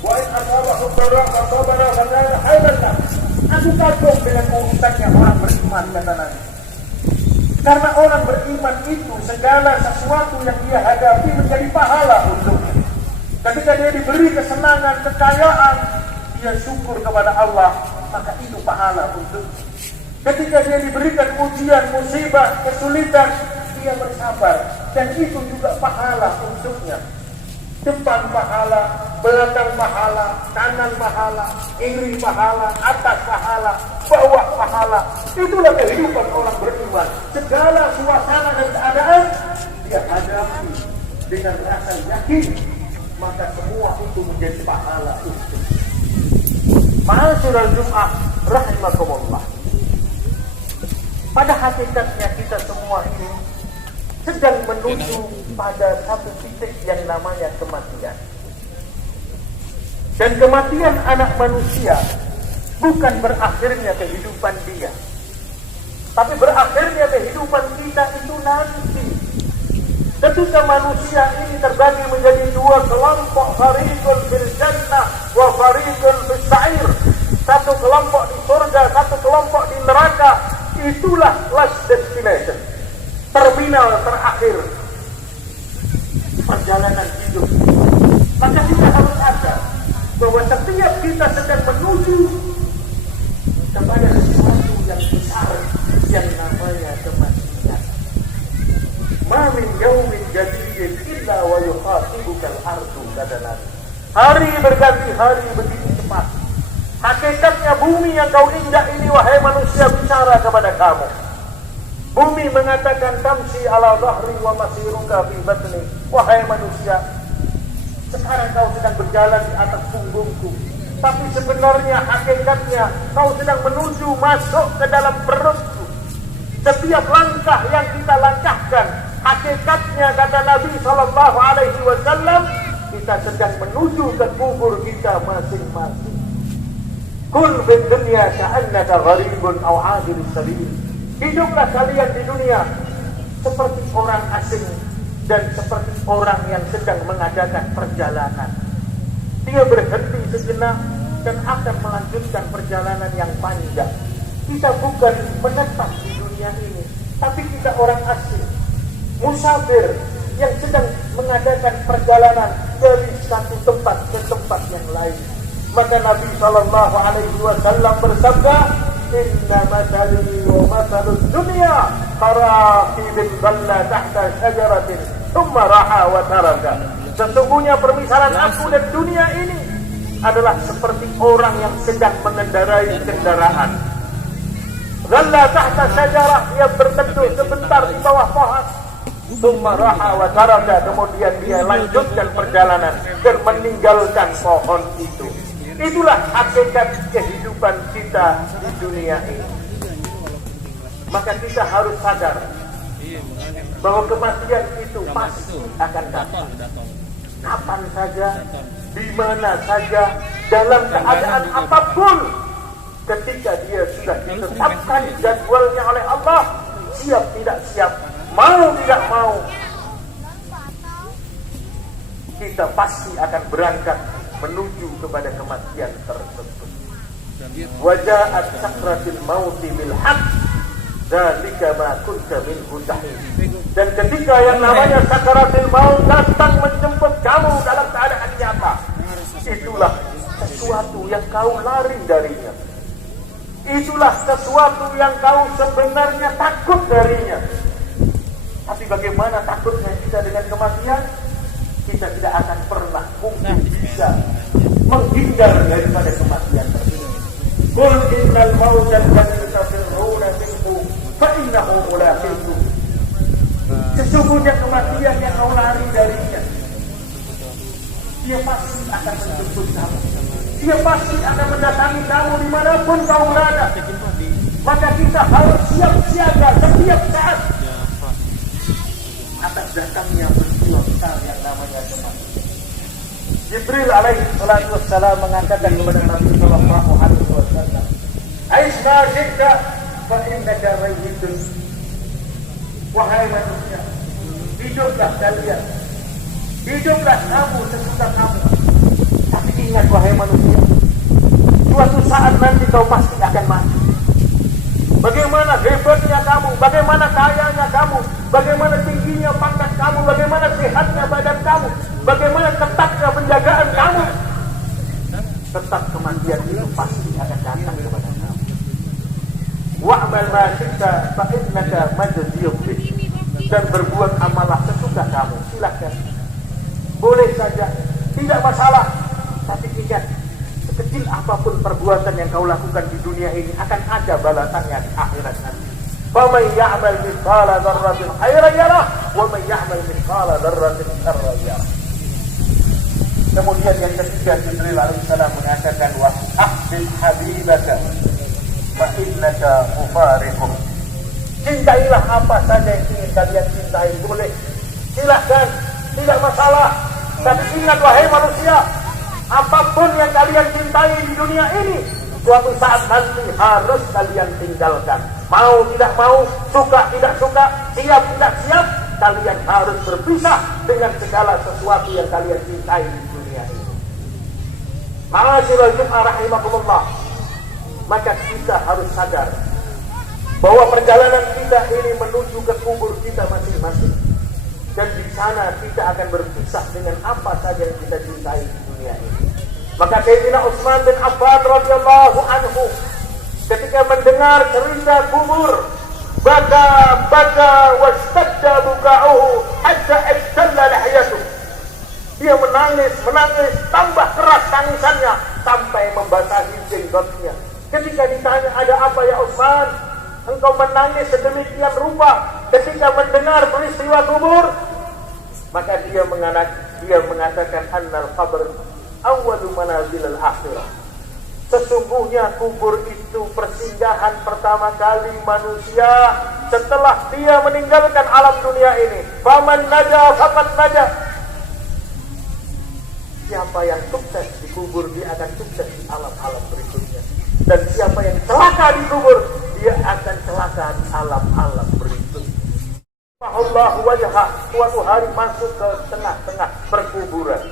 Wa in asabahu dharra fa sabara fa kana khairan lahu. Aku kagum dengan urusannya orang beriman, kata Nabi. Karena orang beriman itu segala sesuatu yang dia hadapi menjadi pahala untuknya. Ketika dia diberi kesenangan, kekayaan, dia syukur kepada Allah, maka itu pahala untuknya. Ketika dia diberikan ujian, musibah, kesulitan, dia bersabar, dan itu juga pahala untuknya. Depan pahala, belakang pahala, kanan pahala, kiri pahala, atas pahala, bawah pahala. Itulah kehidupan orang beriman. Segala suasana dan keadaan dia hadapi dengan rasa yakin, maka semua itu menjadi pahala untuk. Ma'asyiral Jum'ah rahimakumullah. Pada hakikatnya kita semua ini sedang menuju pada satu titik yang namanya kematian. Dan kematian anak manusia bukan berakhirnya kehidupan dia, tapi berakhirnya kehidupan kita itu nanti. Ketika manusia ini terbagi menjadi dua kelompok, fariqun fil jannah wa fariqun fis sa'ir. Satu kelompok di surga, satu kelompok di neraka. Itulah last destination, terminal terakhir perjalanan hidup. Maka kita harus sadar bahwa setiap kita sedang menuju kepada sesuatu yang besar yang namanya kematian. Ma min yaumin jadidin illa wa yuhasibukal ardu, kata Nabi. Hari berganti hari begitu cepat. Hakikatnya bumi yang kau injak ini, wahai manusia, bicara kepada kamu. Bumi mengatakan tamsi ala dhahri wa masiruka fi batni. Wahai manusia, sekarang kau sedang berjalan di atas punggungku, tapi sebenarnya hakikatnya kau sedang menuju masuk ke dalam perutku. Setiap langkah yang kita langkahkan, hakikatnya kata Nabi SAW, kita sedang menuju ke kubur kita masing-masing. Kul fid dunya ka'annaka gharibun aw 'abirus sabil. Hiduplah kalian di dunia seperti orang asing dan seperti orang yang sedang mengadakan perjalanan. Dia berhenti sejenak dan akan melanjutkan perjalanan yang panjang. Kita bukan menetap di dunia ini, tapi kita orang asing, musafir yang sedang mengadakan perjalanan dari satu tempat ke tempat yang lain. Maka Nabi SAW bersabda, inna mathali wa mathalud dunya qaraqibin dhalla tahta syajaratin thumma raha wa taraka. Sesungguhnya permisalan aku dan dunia ini adalah seperti orang yang sedang mengendarai kendaraan. Dhalla tahta syajarah, dia berteduh sebentar di bawah pohon. Thumma raha wa taraka, kemudian dia lanjutkan perjalanan dan meninggalkan pohon itu. Itulah hakikat kehidupan kita di dunia ini. Maka kita harus sadar bahwa kematian itu pasti akan datang. Kapan saja, di mana saja, dalam keadaan apapun. Ketika dia sudah ditetapkan jadwalnya oleh Allah, siap tidak siap, mau tidak mau, kita pasti akan berangkat menuju kepada kematian tersebut. Waja'at sakratil mauti bil haqq, dzalika ma kunta minhu tahid. Dan ketika yang namanya sakaratil maut datang menjemput kamu dalam keadaan nyata, itulah sesuatu yang kau lari darinya. Itulah sesuatu yang kau sebenarnya takut darinya. Tapi bagaimana takutnya kita dengan kematian? Kita tidak akan pernah mungkin bisa menghindar daripada kematian tersebut. Qul innal mauta alladzi tafirruna minhu fa innahu mulaqikum. Sesungguhnya kematian yang kau lari darinya, dia pasti akan menjemput kamu. Dia pasti akan mendatangi kamu dimanapun kau berada. Maka kita harus siap siaga setiap saat atas datangnya peristiwa besar yang namanya kematian. Jibril alaihi salatu wassalam mengatakan kepada Nabi sallallahu alaihi wasallam, "Aisna syidda fa innaka mayyitun." Wahai manusia, hiduplah kalian. Hiduplah kamu sesudah kamu. kau pasti akan mati. Bagaimana hebatnya kamu, bagaimana kayanya kamu, bagaimana tingginya pangkat kamu, bagaimana sehatnya badan kamu, bagaimana ketatnya penjagaan kamu, tetap kematian itu pasti akan datang kepada kamu. Wa'mal ma syi'ta fa innaka majziyun bih. Dan berbuat amalah sesuka kamu, silakan. Boleh saja, tidak masalah. Tapi ingat, sekecil apapun perbuatan yang kau lakukan di dunia ini akan ada balasannya di akhirat nanti. Faman ya'mal mithqala dzarratin khairan yarah wa man ya'mal mithqala dzarratin syarran yarah. Kemudian yang ketiga, Jibril alaihissalam mengatakan, wa ahbib habibaka fa innaka mufariquh. Cintailah apa saja yang ingin kalian cintai, boleh, silakan, tidak masalah. Tapi ingat wahai manusia, apapun yang kalian cintai di dunia ini, suatu saat nanti harus kalian tinggalkan. Mau tidak mau, suka tidak suka, siap tidak siap, kalian harus berpisah dengan segala sesuatu yang kalian cintai di dunia ini. Ma'asyiral jum'ah rahimakumullah. Maka kita harus sadar bahwa perjalanan kita ini menuju ke kubur kita masing-masing. Dan di sana kita akan berpisah dengan apa saja yang kita cintai di dunia ini. Maka Sayyidina Utsman bin Affan radhiyallahu anhu ketika mendengar cerita kubur, baka wastadda buka'uhu hatta istalla lihiyatuh. Dia menangis, tambah keras tangisannya sampai membasahi jenggotnya. Ketika ditanya, ada apa ya Utsman? Engkau menangis sedemikian rupa ketika mendengar peristiwa kubur? Maka dia mengatakan, annal qabr awwalu manazilil akhirah. Sesungguhnya kubur itu persinggahan pertama kali manusia setelah dia meninggalkan alam dunia ini. Faman naja faqad naja. Siapa yang sukses di kubur, dia akan sukses di alam-alam berikutnya. Dan siapa yang celaka di kubur, dia akan celaka di alam-alam berikutnya. Allah wajah suatu hari masuk ke tengah-tengah perkuburan.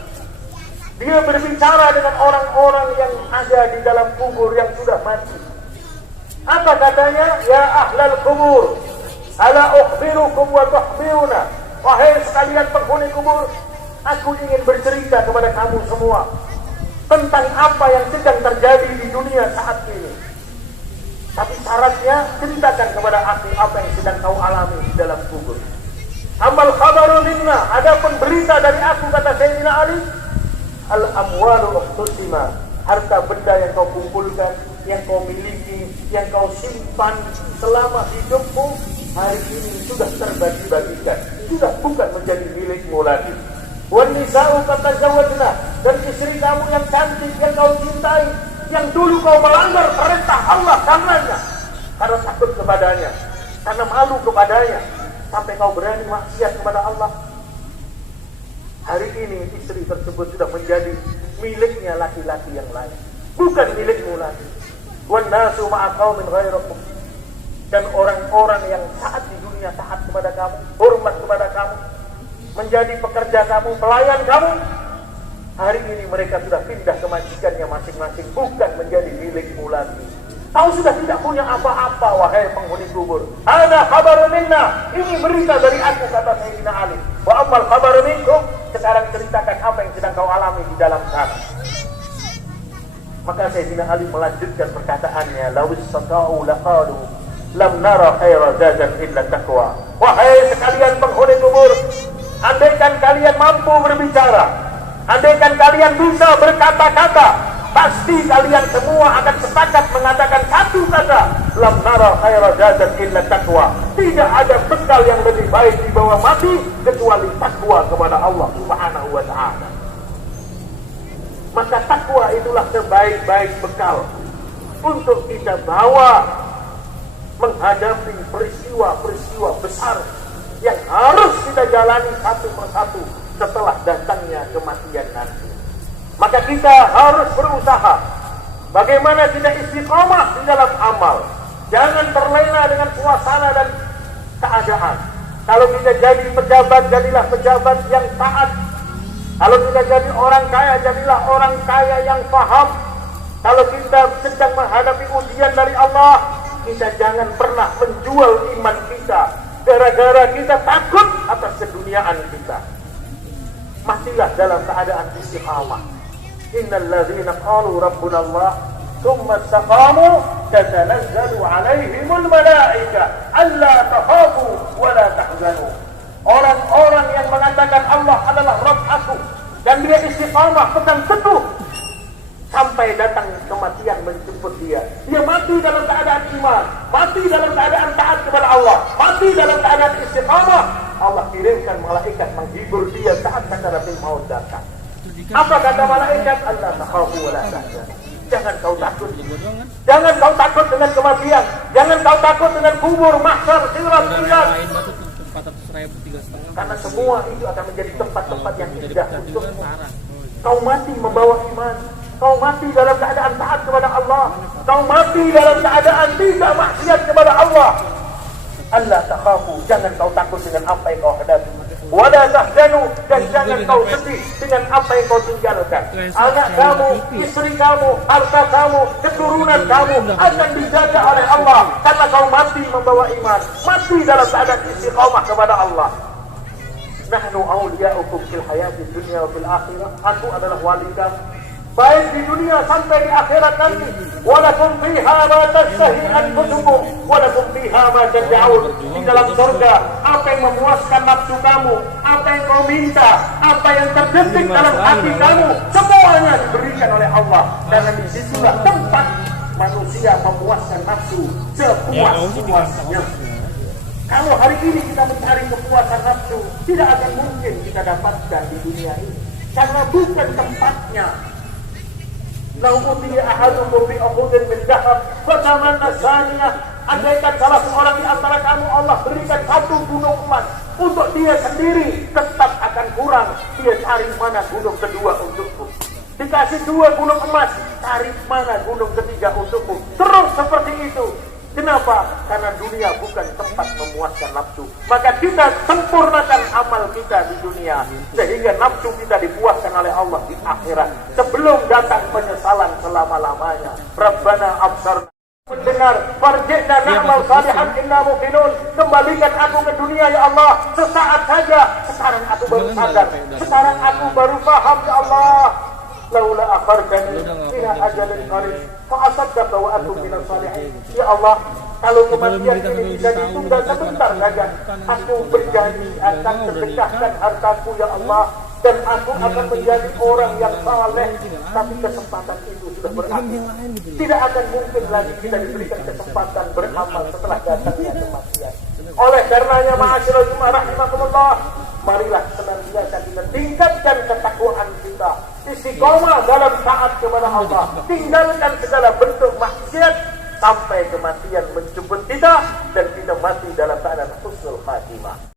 Dia berbicara dengan orang-orang yang ada di dalam kubur yang sudah mati. Apa katanya? Ya ahlal kubur, ala ukhbirukum wa tuhbiruna. Wahai sekalian penghuni kubur, aku ingin bercerita kepada kamu semua tentang apa yang sedang terjadi di dunia saat ini. Tapi syaratnya, ceritakan kepada aku apa yang sedang kau alami di dalam kubur. Amal khabaru minna, adapun berita dari aku, kata Sayyidina Ali, al-amwalu uqtusima, harta benda yang kau kumpulkan, yang kau miliki, yang kau simpan selama hidupmu, hari ini sudah terbagi-bagikan, sudah bukan menjadi milikmu lagi. Wan nisa'u tatazawwajna, dan istri kamu yang cantik, yang kau cintai, yang dulu kau melanggar perintah Allah karenanya, karena takut kepadanya, karena malu kepadanya, sampai kau berani maksiat kepada Allah. Hari ini istri tersebut sudah menjadi miliknya laki-laki yang lain, bukan milikmu lagi. Wan nasu ma'a qaumin ghairakum, dan orang-orang yang taat di dunia, taat kepada kamu, hormat kepada kamu, menjadi pekerja kamu, pelayan kamu, hari ini mereka sudah pindah ke majikannya masing-masing, bukan menjadi milikmu lagi. Kau sudah tidak punya apa-apa, wahai penghuni kubur. Ada kabar minna, ini berita dari aku, kata Sayyidina Ali. Wa amal kabar minkum, sekarang ceritakan apa yang sedang kau alami di dalam sana. Maka Sayyidina Ali melanjutkan perkataannya, lawis sata'u laqalu lam nara khaira zadan illa taqwa. Wahai sekalian penghuni kubur, andaikan kalian mampu berbicara, andaikan kalian bisa berkata-kata, pasti kalian semua akan sepakat mengatakan satu kata, lam nara khaira zadan illa taqwa. Tidak ada bekal yang lebih baik di bawah mati kecuali takwa kepada Allah Subhanahu wa ta'ala. Maka takwa itulah sebaik-baik bekal untuk kita bawa menghadapi peristiwa-peristiwa besar yang harus kita jalani satu persatu setelah datangnya kematian nanti. Maka kita harus berusaha bagaimana kita istiqamah di dalam amal. Jangan terlena dengan suasana dan keadaan. Kalau kita jadi pejabat, jadilah pejabat yang taat. Kalau kita jadi orang kaya, jadilah orang kaya yang paham. Kalau kita sedang menghadapi ujian dari Allah, kita jangan pernah menjual iman kita gara-gara kita takut atas keduniaan kita. Matilah dalam keadaan istiqamah. Innal ladzina qalu rabbuna Allah thumma istaqamu tatanazzalu 'alaihimul malaika alla takhafu wa la tahzanu. Orang-orang yang mengatakan Allah adalah Rabb aku dan dia istiqamah pegang teguh sampai datang kematian menjemput dia. Dia mati dalam keadaan iman, mati dalam keadaan taat kepada Allah, mati dalam keadaan istiqamah. Allah kirimkan malaikat menghibur dia saat sakaratul maut datang. Apa kata malaikat? Allah takhafu wa la tahzan. Jangan kau takut. Jangan kau takut dengan kematian. Jangan kau takut dengan kubur, mahsyar, sirat, sirat. Karena semua itu akan menjadi tempat-tempat yang indah untukmu. Kau mati membawa iman. Kau mati dalam keadaan taat kepada Allah. Kau mati dalam keadaan tidak maksiat kepada Allah. Allah takhafu, jangan kau takut dengan apa yang kau hadapi. Wala tahzanu, dan jangan kau sedih dengan apa yang kau tinggalkan. Anak kamu, istri kamu, harta kamu, keturunan kamu akan dijaga oleh Allah karena kau mati membawa iman, mati dalam keadaan istiqamah kepada Allah. Nahnu awliya'ukum fil hayatid dunya wa fil akhirah. Aku adalah wali kamu baik di dunia sampai di akhirat nanti. Walakum fiha ma tashtahi anfusukum walakum fiha ma tad'un. Di dalam surga apa yang memuaskan nafsu kamu, apa yang kau minta, apa yang terdetik dalam hati kamu, semuanya diberikan oleh Allah. Dan di situlah tempat manusia memuaskan nafsu sepuas-puasnya. Kalau hari ini kita mencari kepuasan nafsu, tidak akan mungkin kita dapatkan di dunia ini karena bukan tempatnya. Lau utiya ahadukum bi uqudin min dhahab wa tamanna thaniyah. Andaikan salah seorang di antara kamu Allah berikan satu gunung emas untuk dia sendiri, tetap akan kurang. Dia cari mana gunung kedua untukku. Dikasih 2 gunung emas, cari mana gunung ketiga untukku. Terus seperti itu. Kenapa? Karena dunia bukan tempat memuaskan nafsu. Maka kita sempurnakan amal kita di dunia sehingga nafsu kita dipuaskan oleh Allah di akhirat sebelum datang penyesalan selama-lamanya. Rabbana absarna mendengar farji'na na'mal salihan inna muqinun. Kembalikan aku ke dunia ya Allah sesaat saja. Sekarang aku baru sadar, sekarang aku baru paham ya Allah. Laula akhartani ila ajalin qarib fa asaddaqu wa akun minas salihin. Ya Allah, kalau kematian ini bisa ditunda sebentar saja, aku berjanji akan sedekahkan hartaku ya Allah, dan aku akan menjadi orang yang saleh. Tapi kesempatan itu sudah berakhir. Tidak akan mungkin lagi kita diberikan kesempatan beramal setelah datangnya kematian. Oleh karenanya ma'asyiral jemaah rahimakumullah, marilah senantiasa kita tingkatkan ketakwaan kita, istiqomah dalam taat kepada Allah, tinggalkan segala bentuk maksiat sampai kematian menjemput kita dan kita mati dalam keadaan husnul khatimah.